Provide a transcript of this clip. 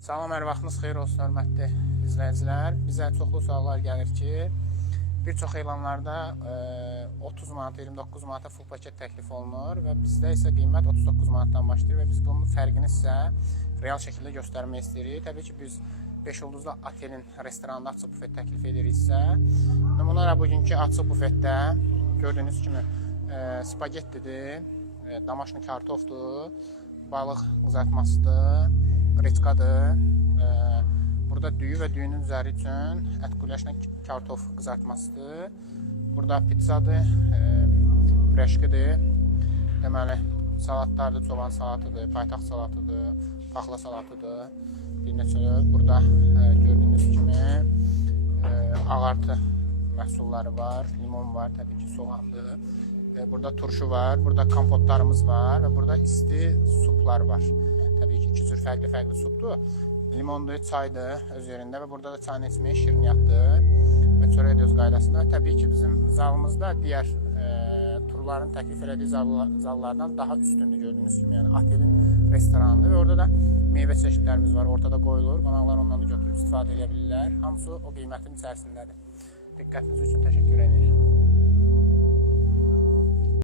Salam, hər vaxtınız xeyir olsun, hörmətli izləyicilər. Bizə çoxlu suallar gəlir ki, bir çox elanlarda 30 manata, 29 manata full paket təklif olunur və bizdə isə qiymət 39 manatdan başlayır və biz bunun fərqini sizə real şəkildə göstərmək istəyirik. Təbii ki, biz 5 ulduzlu otelin restoranında açıq bufet təklif ediriksə, nümunə bugünkü açıq bufetdə gördüyünüz kimi spagettidir, damaşni kartofdur, balıq qızartmasıdır, reçkadır. Burada düyü və düyünün üzəri üçün ət güləşlə kartof qızartmasıdır. Burada pizzadır, preşkidir, deməli salatlardır, çoban salatıdır, paytaxt salatıdır, paxla salatıdır. Bir neçə burada gördüyünüz kimi ağartı məhsulları var, limon var, təbii ki soğandır. Burada turşu var, burada kompotlarımız var və burada isti suplar var. Təbii ki, iki cür fərqli supdur. Limondur, çaydır öz yerində və burada da çayını içməyə şirniyyatdır və çörək də öz qaydasında. Təbii ki, bizim zalımızda digər turların təklif elədiyi zallardan daha üstündür gördüyünüz kimi. Yəni, otelin restoranıdır və orada da meyvə çeşidlərimiz var, ortada qoyulur. Qonaqlar ondan da götürüb istifadə edə bilirlər. Hamısı o qiymətin içərisindədir. Diqqətiniz üçün təşəkkür edirəm.